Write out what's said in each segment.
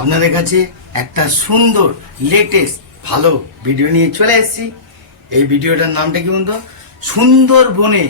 আপনাদের কাছে একটা সুন্দর লেটেস্ট ভালো ভিডিও নিয়ে চলে এসেছি। এই ভিডিওটার নামটা কি বলতো, সুন্দরবনে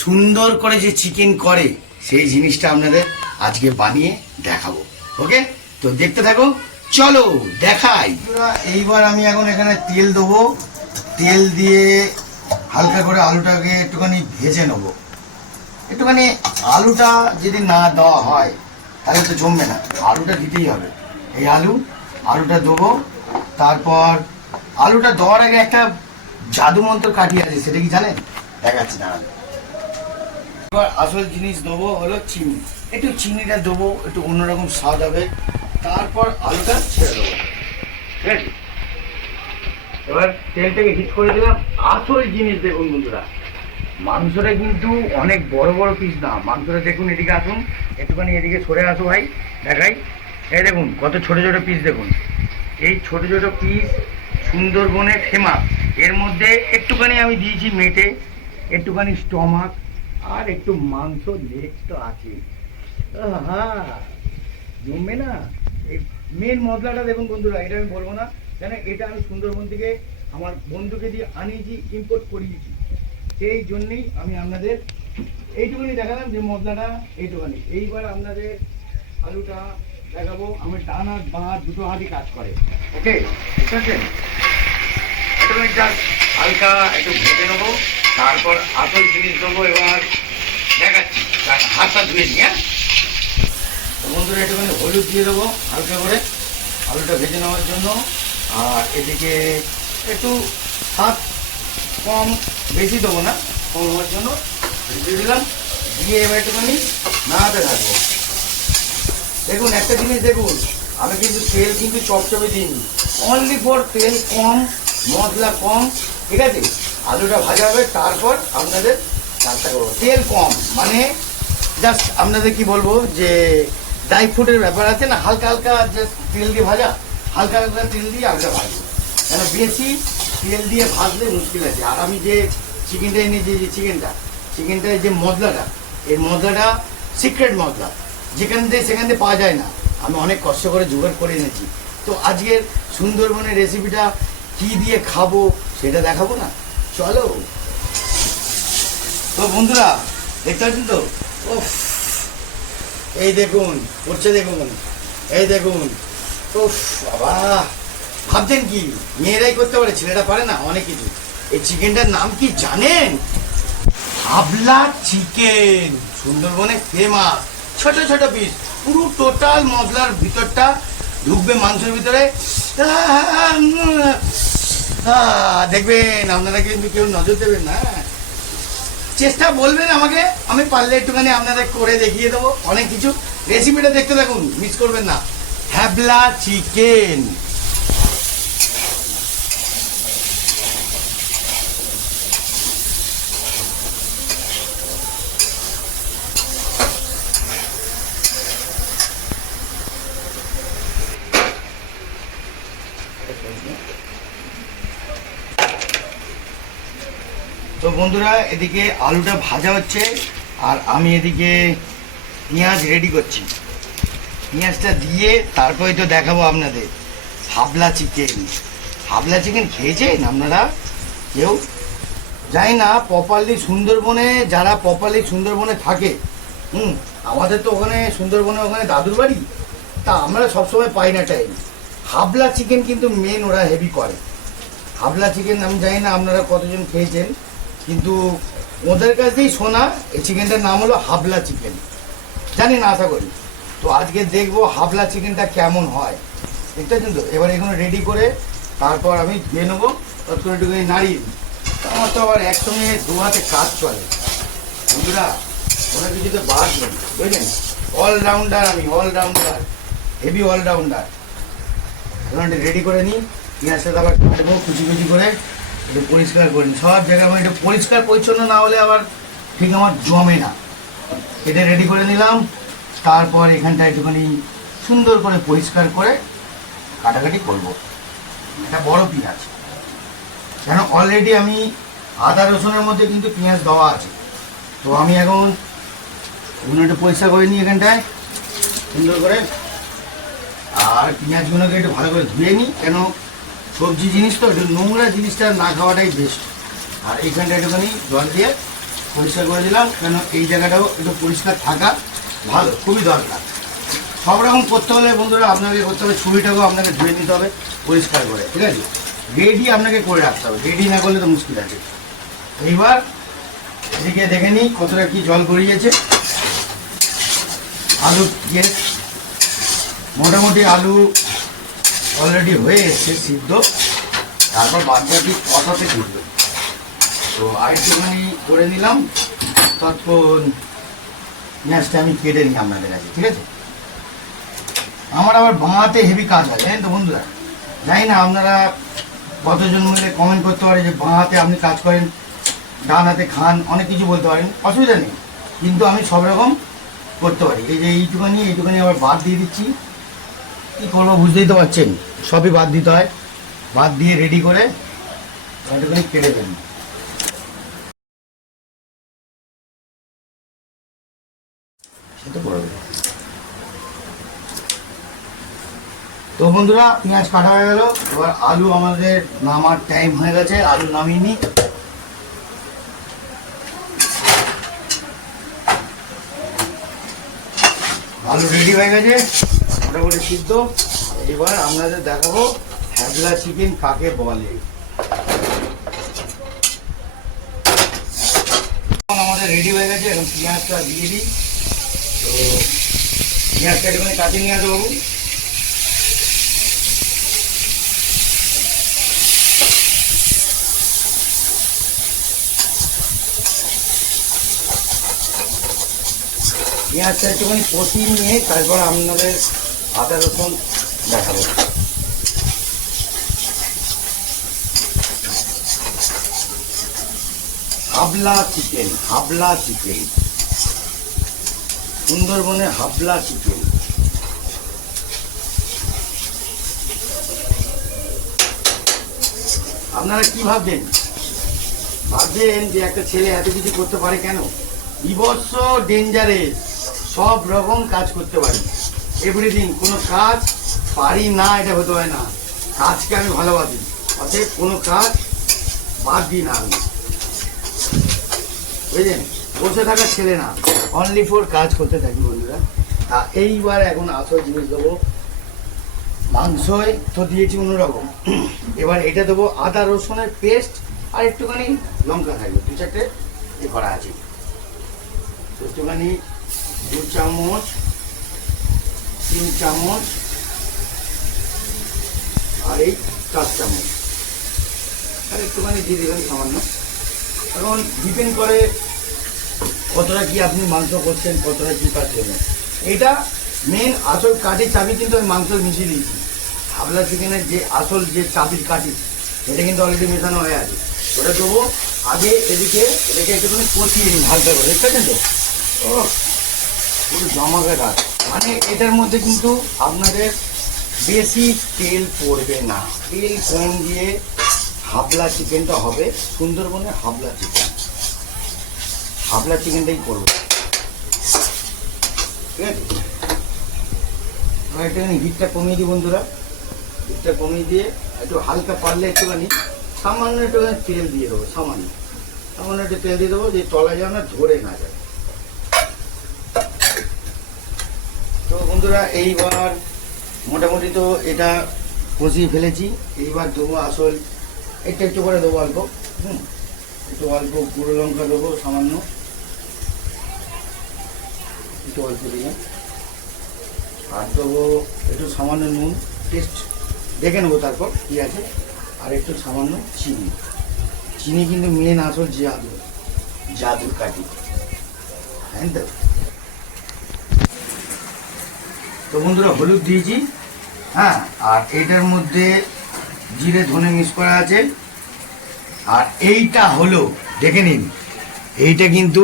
সুন্দর করে যে চিকেন করে সেই জিনিসটা আপনাদের আজকে বানিয়ে দেখাবো। ওকে, তো দেখতে থাকো, চলো দেখাই। এইবার আমি এখন এখানে তেল দেবো, তেল দিয়ে হালকা করে আলুটাকে একটুখানি ভেজে নেবো। একটুখানি আলুটা যদি না দেওয়া হয় তাহলে তো জমবে না, আলুটা দিতেই হবে। এই আলুটা দেবো। তারপর আলুটা দেওয়ার আগে একটা জাদু মন্ত্র কাটিয়ে আছে, সেটা কি জানেন? দেখাচ্ছি না। এবার আসল জিনিস দেবো হলো চিনি। একটু চিনিটা দেবো, একটু অন্যরকম স্বাদ হবে। তারপর আলুটা ছেড়ে দেবো। ঠিক আছে, এবার তেলটাকে হিট করে দিলাম। আসল জিনিস দেখুন বন্ধুরা, মাংসটা কিন্তু অনেক বড় বড় পিস না। মাংসটা দেখুন, এদিকে আসুন, একটুখানি এদিকে সরে আসো ভাই, দেখাই। এই দেখুন কত ছোট ছোট পিস দেখুন। এই ছোট ছোট পিস সুন্দরবনে ফেমাস। এর মধ্যে একটুখানি আমি দিয়েছি মেটে, একটুখানি স্টমাক, আর একটু মাংস লেগ তো আছে। হ্যাঁ, জমবে না। এই মেন মশলাটা দেখুন বন্ধুরা, এটা আমি বলবো না, কেন এটা আমি সুন্দরবন থেকে আমার বন্ধুকে দিয়ে আনিয়েছি, ইম্পোর্ট করিয়েছি। সেই জন্যেই আমি আপনাদের এইটুকুনি দেখালাম যে মশলাটা এইটুখানি। এইবার আপনাদের আলুটা দেখাবো। আমি ডান হাত বাঁ হাত দুটো হাতই কাজ করে। ওকে, ঠিক আছে, একটুখানি জাস্ট হালকা একটু ভেজে নেবো। তারপর আসল জিনিস দেবো। এবার দেখাচ্ছি, হাতটা ধুয়ে নিই। হ্যাঁ বন্ধুরা, একটুখানি হলুদ দিয়ে দেবো হালকা করে আলুটা ভেজে নেওয়ার জন্য। আর এদিকে একটু হাত কম, বেশি দেবো না, কম হওয়ার জন্য দিয়ে দিলাম। দিয়ে এবার একটুখানি নাড়াতে থাকবো। দেখুন একটা জিনিস দেখুন, আমি কিন্তু তেল কিন্তু চপচপে দিইনি, অনলি ফর তেল কম, মশলা কম। ঠিক আছে, আলুটা ভাজা হবে, তারপর আপনাদের কাজটা করবো। তেল কম মানে জাস্ট আপনাদের কি বলবো, যে ড্রাই ফ্রুটের ব্যাপার আছে না, হালকা হালকা জাস্ট তেল দিয়ে ভাজা, হালকা হালকা তেল দিয়ে আলুটা ভাজবো। কেন বেশি তেল দিয়ে ভাজলে মুশকিল আছে। আর আমি যে চিকেনটা এনেছি, যে চিকেনটার যে মশলাটা, এই মশলাটা সিক্রেট মশলা, যেখান থেকে সেখান থেকে পাওয়া যায় না। আমি অনেক কষ্ট করে জোগাড় করে এনেছি। তো আজকের সুন্দরবনের রেসিপিটা কি দিয়ে খাবো সেটা দেখাবো না, চলো। তো বন্ধুরা দেখতে পাচ্ছেন তো, ওফ, এই দেখুন করছে, দেখুন, এই দেখুন। ওফ বাবা, ভাবছেন কি মেয়েরাই করতে পারে, ছেলেরা পারে না? অনেক কিছু। এই চিকেনটার নাম কি জানেন? হাবলা চিকেন। সুন্দরবনে ফেমাস, ছোট ছোট পিস, পুরো টোটাল মশলার ভিতরটা ঢুকবে মাংসের ভিতরে। দেখবেন আপনারা কিন্তু কেউ নজর দেবেন না, চেষ্টা বলবেন আমাকে, আমি পারলে একটুখানি আপনাদের করে দেখিয়ে দেবো অনেক কিছু। রেসিপিটা দেখতে থাকুন, মিস করবেন না। হাবলা চিকেন। তো বন্ধুরা, এদিকে আলুটা ভাজা হচ্ছে আর আমি এদিকে পেঁয়াজ রেডি করছি। পেঁয়াজটা দিয়ে তারপরে তো দেখাবো আপনাদের হাবলা চিকেন। হাবলা চিকেন খেয়েছেন আপনারা কেউ? জানি না প্রপারলি সুন্দরবনে, যারা প্রপারলি সুন্দরবনে থাকে, আমাদের তো ওখানে সুন্দরবনে ওখানে দাদুর বাড়ি, তা আমরা সবসময় পাই না টাইম। হাবলা চিকেন কিন্তু মেন ওরা হেভি করে। হাবলা চিকেন আমি জানি না আপনারা কতজন খেয়েছেন, কিন্তু ওদের কাছেই শোনা এই চিকেনটার নাম হলো হাবলা চিকেন। জানি না, আশা করি। তো আজকে দেখবো হাবলা চিকেনটা কেমন হয়, দেখতে পাচ্ছেন তো। এবার এগুলো রেডি করে তারপর আমি ধুয়ে নেবো, ততক্ষণ একটুখানি নাড়িয়ে দিই। আমার তো আবার একসঙ্গে দু হাতে কাজ চলে বন্ধুরা, কোনো কিছুতে বাদ নেই, বুঝলেন? অলরাউন্ডার আমি, অলরাউন্ডার, হেভি অলরাউন্ডার। এখন রেডি করে নিই, পেঁয়াজটা আবার কাটবো কুচি কুচি করে, একটু পরিষ্কার করি সব জায়গায়। আমার একটু পরিষ্কার পরিচ্ছন্ন না হলে আবার ঠিক আমার জমে না। এটা রেডি করে নিলাম। তারপর এখানটা একটুখানি সুন্দর করে পরিষ্কার করে কাটাকাটি করব। এটা বড় পেঁয়াজ, কেন অলরেডি আমি আদা রসুনের মধ্যে কিন্তু পেঁয়াজ দেওয়া আছে। তো আমি এখন একটু পরিষ্কার করে নিই এখানটায় সুন্দর করে। আর পেঁয়াজগুলোকে একটু ভালো করে ধুয়ে নিই, কেন সবজি জিনিস তো একটু নোংরা জিনিসটা না খাওয়াটাই বেস্ট। আর এইখানটা একটুখানি জল দিয়ে পরিষ্কার করে দিলাম, কেন এই জায়গাটাও একটু পরিষ্কার থাকা ভালো, খুবই দরকার। সব রকম করতে হলে বন্ধুরা আপনাকে করতে হবে, ছুরিটাকেও আপনাকে ধুয়ে নিতে হবে পরিষ্কার করে, ঠিক আছে? রেডি আপনাকে করে রাখতে হবে, রেডি না করলে তো মুশকিল আছে। এইবার এদিকে দেখে নিই কতটা কি জল গড়িয়েছে। আলু দিয়ে মোটামুটি আলু অলরেডি হয়ে এসছে সিদ্ধ, তারপর বাদবাকি কষাতে ঢুকবে। তো আরেকটুখানি করে নিলাম, ততক্ষণ পেঁয়াজটা আমি কেটে নিই আপনাদের কাছে, ঠিক আছে? আমার আবার বাঁহাতে হেভি কাজ হয়, জানেন তো বন্ধুরা। জানি না আপনারা কতজন মিলে কমেন্ট করতে পারে যে বাঁহাতে আপনি কাজ করেন, ডান হাতে খান, অনেক কিছু বলতে পারেন, অসুবিধা নেই, কিন্তু আমি সব রকম করতে পারি। এই যে এইটুখানি আবার বাদ দিয়ে দিচ্ছি, কী করবো বুঝতেই তো পারছেন, সবই বাদ দিতে হয়। বাদ দিয়ে রেডি করে একটুখানি কেটে দেন। সেটা করবে। তো বন্ধুরা পেঁয়াজ কাটা হয়ে গেল, এবার আলু আমাদের নামার টাইম হয়ে গেছে, আলু নামিয়ে নিই। আলু রেডি হয়ে গেছে, মোটামুটি সিদ্ধ। এবার আপনাদের দেখাবো হ্যাবলা চিকেন কাকে বলে। আমাদের রেডি হয়ে গেছে, এখন পেঁয়াজটা দিয়ে দিই। তো পেঁয়াজটা একটুখানি কাটিয়ে নিয়ে আসবো বাবু। পেঁয়াজটা একটুখানি কষিয়ে নিয়ে তারপর আপনাদের আদা রসুন দেখাবো। হাবলা চিকেন, হাবলা চিকেন, সুন্দরবনে হাবলা চিকেন। আপনারা কি ভাবছেন যে একটা ছেলে এত কিছু করতে পারে কেন? বিভৎস ডেঞ্জারেস, সব রকম কাজ করতে পারি, এভরিথিং। কোনো কাজ পারি না এটা হতে হয় না, কাজকে আমি ভালোবাসি, অতএব কোনো কাজ বাদ দিই না আমি, বুঝলেন? বসে থাকার ছেলে না, অনলি ফর কাজ করতে থাকি বন্ধুরা। তা এইবার এখন আসল জিনিস দেবো। মাংসয় তো দিয়েছি অন্যরকম, এবার এটা দেবো আদা রসুনের পেস্ট আর একটুখানি লঙ্কা থাকবে, 2-4টে এ করা আছে। একটুখানি 2 চামচ, 3 চামচ আর এই 4 চামচ, আর একটুখানি দিয়ে দেবেন সামান্য। এখন ডিপেন্ড করে কতটা কি আপনি মাংস করছেন, কতটা কি কাজ করবেন। এটা মেন আসল কাঠির চাবি কিন্তু আমি মাংস মিশিয়ে দিয়েছি। হাবলা চিকেনের যে আসল যে চাবির কাঠি, এটা কিন্তু অলরেডি মেশানো হয়ে আছে। ওটা দেবো আগে, এদিকে এটাকে একটুখানি কষিয়ে নিই হালকা করে, দেখতে পাচ্ছেন তো? ও পুরো জমাকে কাজ, মানে এটার মধ্যে কিন্তু আপনাদের বেশি তেল পড়বে না, তেল কম দিয়ে হাবলা চিকেনটা হবে। সুন্দরবনে হাবলা চিকেন, হাবলা চিকেনটাই করবো, ঠিক আছে? একটুখানি হিটটা কমিয়ে দিই বন্ধুরা, হিটটা কমিয়ে দিয়ে একটু হালকা পারলে একটুখানি সামান্য একটুখানি তেল দিয়ে দেবো, সামান্য একটু তেল দিয়ে দেবো, যে তলায় যেন ধরে না যায়। তো বন্ধুরা এইবার মোটামুটি তো এটা কষিয়ে ফেলেছি, এইবার দেবো আসল, একটু করে দেবো অল্প, একটু অল্প গুঁড়ো লঙ্কা দেবো সামান্য, একটু অল্প দিয়ে, আর দেবো একটু সামান্য নুন, টেস্ট দেখে নেবো তারপর কী আছে, আর একটু সামান্য চিনি। চিনি কিন্তু মেন আসল জাদুর কাঠি, হ্যাঁ। তো বন্ধুরা হলুদ দিয়েছি, হ্যাঁ, আর এইটার মধ্যে জিরে ধনে মিক্স করা আছে। আর এইটা হলো, দেখে নিন, এইটা কিন্তু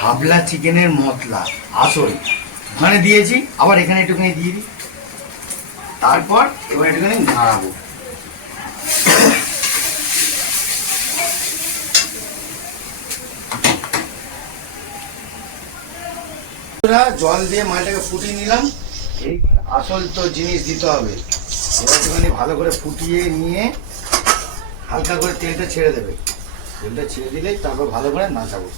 হাবলা চিকেনের মশলা আসল, ওখানে দিয়েছি, আবার এখানে একটুখানি দিয়ে দিই। তারপর এবার একটুখানি নাড়াবো। জল দিয়ে মালটাকে ফুটিয়ে নিলাম, এইবার আসল তো জিনিস দিতে হবে। এবার একটুখানি ভালো করে ফুটিয়ে নিয়ে হালকা করে তেলটা ছেড়ে দেবে। তেলটা ছেড়ে দিলেই তারপর ভালো করে নাচাবো।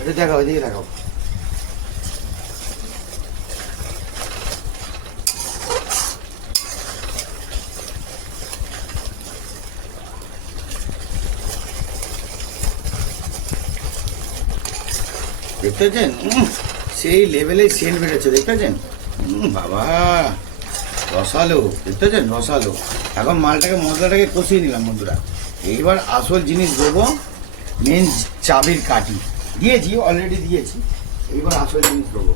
এটা দেখাও, এদিকে দেখাও। দেখতে পাচ্ছেন সেই লেভেলে সেন্ট বেরোচ্ছে, দেখতে পাচ্ছেন বাবা রসালো, দেখতে পাচ্ছেন রসালো। এখন মালটাকে মশলাটাকে কষিয়ে নিলাম বন্ধুরা। এইবার আসল জিনিস দেবো, মেন চাবির কাঠি দিয়েছি, অলরেডি দিয়েছি। এইবার আসল জিনিস দেবো,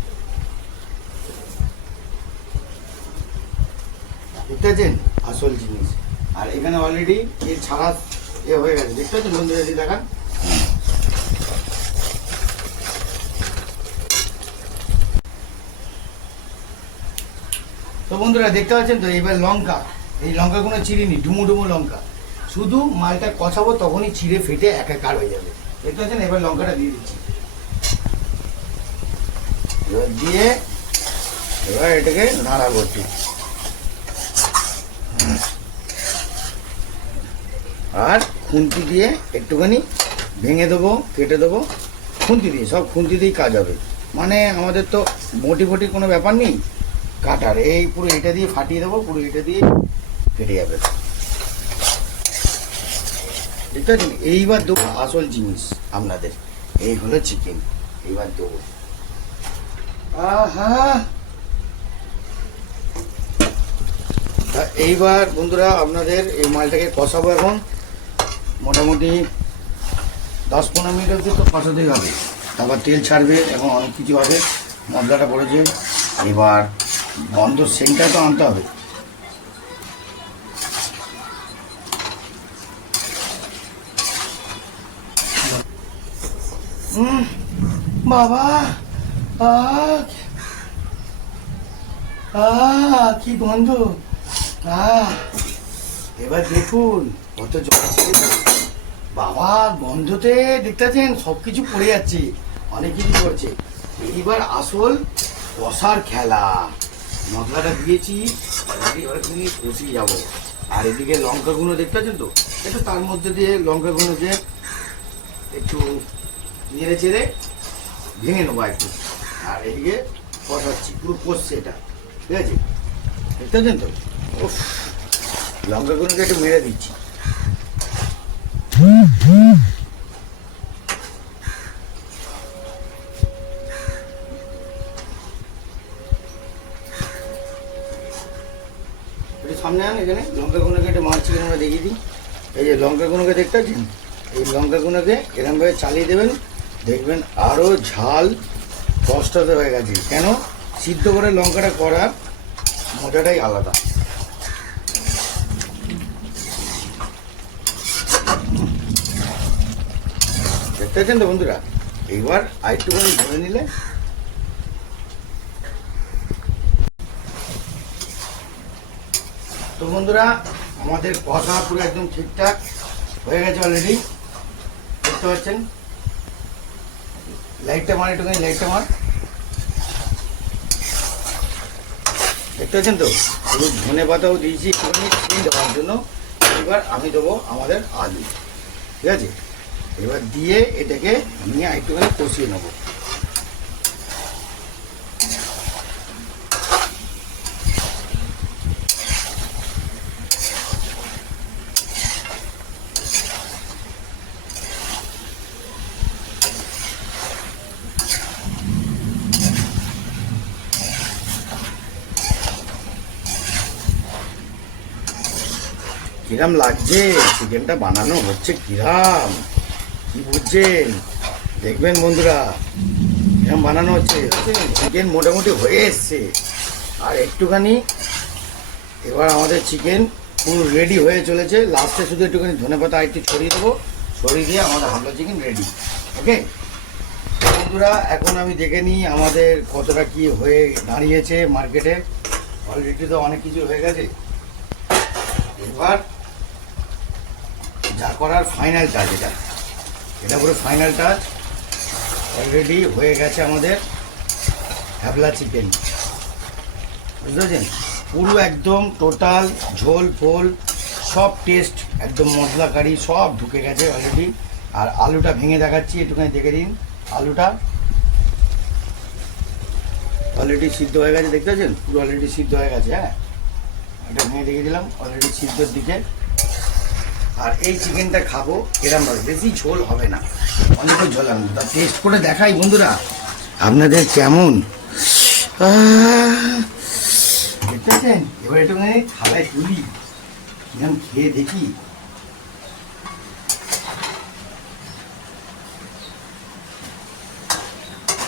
দেখতে পাচ্ছেন আসল জিনিস। আর এখানে অলরেডি এর ছাড়া হয়ে গেছে, দেখতে পাচ্ছেন বন্ধুরা, যদি দেখা। তো বন্ধুরা দেখতে পাচ্ছেন তো, এবার লঙ্কা, এই লঙ্কাগুলো চিরিনি, ডুমো ডুমো লঙ্কা। শুধু মালটা কষাবো তখনই চিড়ে ফেটে একাকার হয়ে যাবে, দেখতে পাচ্ছেন। এবার লঙ্কাটা দিয়ে দিচ্ছি, এবার দিয়ে এবার এটাকে নাড়াবো একটু। আর খুন্তি দিয়ে একটুখানি ভেঙে দেবো, কেটে দেবো খুন্তি দিয়ে, সব খুন্তি দিয়েই কাজ হবে। মানে আমাদের তো মোটি ফটি কোনো ব্যাপার নেই কাটার, এই পুরো এটা দিয়ে ফাটিয়ে দেবো, পুরো এটা দিয়ে কেটে যাবে, দেখতে পাচ্ছেন। এইবার দেবো আসল জিনিস আপনাদের, এই হলো চিকেন। এইবার দেবো, আহা। এইবার বন্ধুরা আপনাদের এই মালটাকে কষাবো এখন মোটামুটি 10-15 মিনিট অবধি তো কষাতেই হবে। তারপর তেল ছাড়বে, এখন অনেক কিছু হবে, মশলাটা পড়েছে। এবার গন্ধ সেন্টটা তো আনতে হবে। বাবা কি গন্ধ! এবার দেখুন কত জল ছেড়ে, বাবা গন্ধতে দেখতে পাচ্ছেন সব কিছু পড়ে যাচ্ছে, অনেক কিছু করছে। এইবার আসল কষার খেলা, মশলাটা দিয়েছি, এবার কষিয়ে যাবো। আর এদিকে লঙ্কাগুলো দেখতে পাচ্ছেন তো, একটু তার মধ্যে দিয়ে লঙ্কাগুলোকে একটু নেড়ে চেড়ে ভেঙে নেবো একটু। আর এদিকে কষাচ্ছি, পুরো কষছে এটা, ঠিক আছে, দেখতে পাচ্ছেন তো। ও লঙ্কাগুলোকে একটু মেরে দিচ্ছি। সামনে আন, এখানে লঙ্কাগুলোকে একটু মারছি, আমরা দেখিয়ে দিই। এই যে লঙ্কাগুলোকে দেখতে পাচ্ছেন, এই লঙ্কাগুলোকে এরকমভাবে চালিয়ে দেবেন, দেখবেন আরও ঝাল কষ্টতে হয়ে গেছে। কেন সিদ্ধ করে লঙ্কাটা করার মজাটাই আলাদা। দেখতে পাচ্ছেন তো বন্ধুরা। এইবার আরেকটুখানি ধরে নিলে, তো বন্ধুরা আমাদের কষা পুরো একদম ঠিকঠাক হয়ে গেছে অলরেডি, দেখতে পাচ্ছেন। লাইটটা মার, একটুখানি লাইটটা মার, দেখতে পাচ্ছেন তো। হলুদ ধনে পাতাও দিয়েছি একটুখানি চিনি দেওয়ার জন্য। এবার আমি দেবো আমাদের আলু, ঠিক আছে। এবার দিয়ে এটাকে নিয়ে একটুখানি কষিয়ে নেবো। কিরাম লাগছে চিকেনটা বানানো হচ্ছে, কিরাম কি বুঝছেন, দেখবেন বন্ধুরা কিরাম বানানো হচ্ছে। চিকেন মোটামুটি হয়ে এসছে, আর একটুখানি এবার আমাদের চিকেন পুরো রেডি হয়ে চলেছে। লাস্টে শুধু একটুখানি ধনেপাতা একটু ছড়িয়ে দেবো, ছড়িয়ে দিয়ে আমাদের হামলা চিকেন রেডি। ওকে বন্ধুরা, এখন আমি দেখে নিই আমাদের কতটা কি হয়ে দাঁড়িয়েছে মার্কেটে। অলরেডি তো অনেক কিছু হয়ে গেছে। এবার যা করার ফাইনাল টাচ, এটা পুরো ফাইনাল টাচ। অলরেডি হয়ে গেছে আমাদের হ্যাবলা চিকেন, বুঝতে পারছেন? পুরো একদম টোটাল ঝোল ফোল সব টেস্ট একদম মশলা কারি সব ঢুকে গেছে অলরেডি। আর আলুটা ভেঙে দেখাচ্ছি, একটুখানি দেখে দিন। আলুটা অলরেডি সিদ্ধ হয়ে গেছে, দেখতে পাচ্ছেন? পুরো অলরেডি সিদ্ধ হয়ে গেছে। হ্যাঁ, এটা ভেঙে দেখে দিলাম অলরেডি সিদ্ধর দিকে। আর এই চিকেনটা খাবো এরমভাবে, বেশি ঝোল হবে না, অনেক ঝোল আনবো। তা টেস্ট করে দেখাই বন্ধুরা আপনাদের কেমন। দেখতে পাচ্ছেন? এবার একটুখানি থালায় তুলি, কিরম খেয়ে দেখি।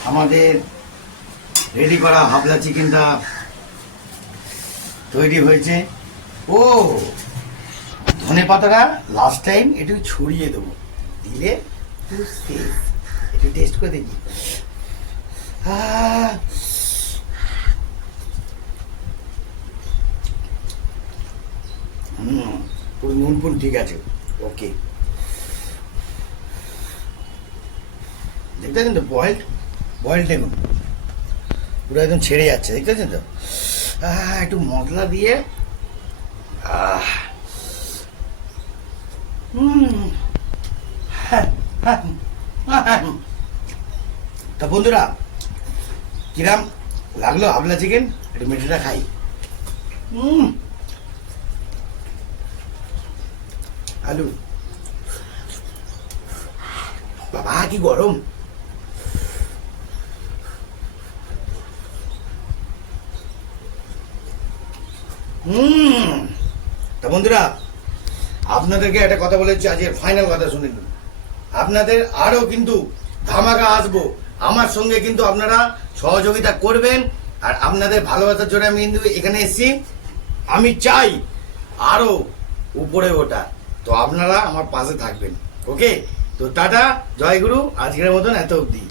আমাদের রেডি করা হাবলা চিকেনটা তৈরি হয়েছে। ও ধনে পাতাটা লাস্ট টাইম একটু ছড়িয়ে দেবো, দিলে একটু টেস্ট করে দেখি। পুরো নুন ফুন ঠিক আছে, ওকে। দেখতে পাচ্ছেন তো? বয়েল দেখুন পুরো একদম ছেড়ে যাচ্ছে, দেখতে পাচ্ছেন তো? একটু মশলা দিয়ে তা বন্ধুরা কিরাম লাগলো হাবলা চিকেন? একটু মিঠাটা খাই। আলু বাবা কি গরম। তা বন্ধুরা আপনাদেরকে একটা কথা বলেছি, আজকের ফাইনাল কথা শুনে নিন। আপনাদের আরো কিন্তু ধামাকা আসবো, আমার সঙ্গে কিন্তু আপনারা সহযোগিতা করবেন। আর আপনাদের ভালোবাসার জন্য আমি কিন্তু এখানে এসেছি। আমি চাই আরো উপরে ওঠা, তো আপনারা আমার পাশে থাকবেন। ওকে, তো টাটা, জয় গুরু, আজকের মতন এত অবধি।